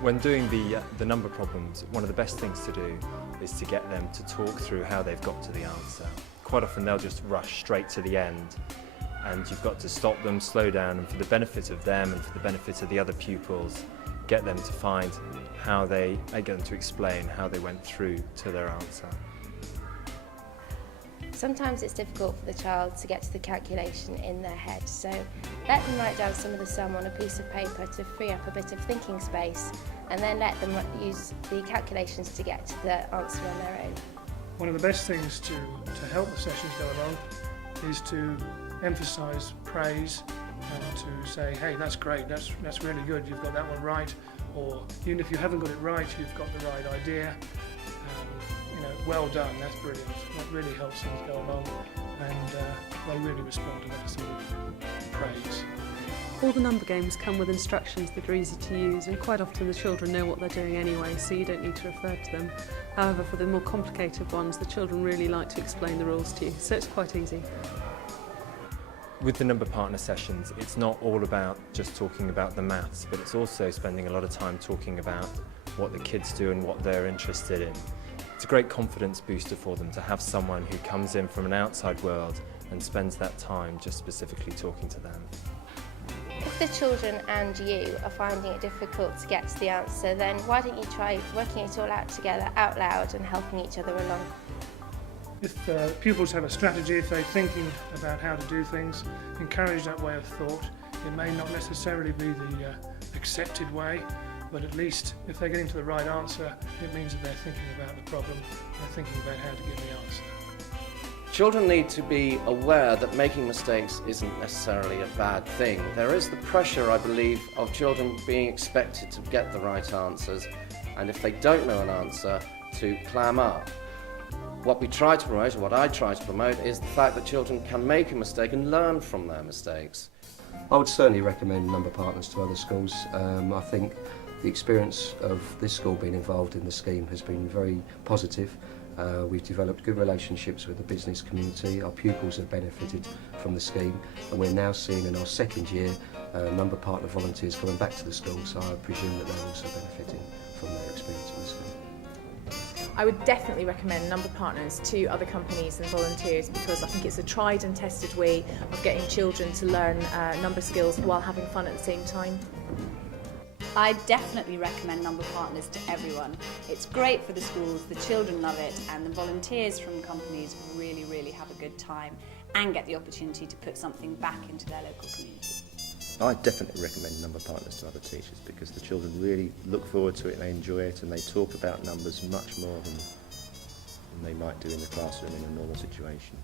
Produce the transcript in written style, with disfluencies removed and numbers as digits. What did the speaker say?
When doing the number problems, one of the best things to do is to get them to talk through how they've got to the answer. Quite often they'll just rush straight to the end, and you've got to stop them, slow down, and for the benefit of them and for the benefit of the other pupils, get them to find how get them to explain how they went through to their answer. Sometimes it's difficult for the child to get to the calculation in their head, so let them write down some of the sum on a piece of paper to free up a bit of thinking space, and then let them use the calculations to get to the answer on their own. One of the best things to help the sessions go along is to emphasise praise and to say, hey, that's great, that's really good, you've got that one right, or even if you haven't got it right, you've got the right idea. Well done, that's brilliant. That really helps things go along, and they really respond to that sort of praise. All the number games come with instructions that are easy to use, and quite often the children know what they're doing anyway, so you don't need to refer to them. However, for the more complicated ones, the children really like to explain the rules to you, so it's quite easy. With the number partner sessions, it's not all about just talking about the maths, but it's also spending a lot of time talking about what the kids do and what they're interested in. It's a great confidence booster for them to have someone who comes in from an outside world and spends that time just specifically talking to them. If the children and you are finding it difficult to get to the answer, then why don't you try working it all out together out loud and helping each other along? If pupils have a strategy, if they're thinking about how to do things, encourage that way of thought. It may not necessarily be the accepted way, but at least if they're getting to the right answer, it means that they're thinking about the problem, they're thinking about how to get the answer. Children need to be aware that making mistakes isn't necessarily a bad thing. There is the pressure, I believe, of children being expected to get the right answers, and if they don't know an answer, to clam up. What we try to promote, or what I try to promote, is the fact that children can make a mistake and learn from their mistakes. I would certainly recommend number partners to other schools. I think the experience of this school being involved in the scheme has been very positive. We've developed good relationships with the business community. Our pupils have benefited from the scheme, and we're now seeing in our second year number partner volunteers coming back to the school, so I presume that they're also benefiting from their experience in the school. I would definitely recommend number partners to other companies and volunteers, because I think it's a tried and tested way of getting children to learn number skills while having fun at the same time. I definitely recommend number partners to everyone. It's great for the schools, the children love it, and the volunteers from companies really have a good time and get the opportunity to put something back into their local community. I definitely recommend number partners to other teachers, because the children really look forward to it and they enjoy it, and they talk about numbers much more than they might do in the classroom in a normal situation.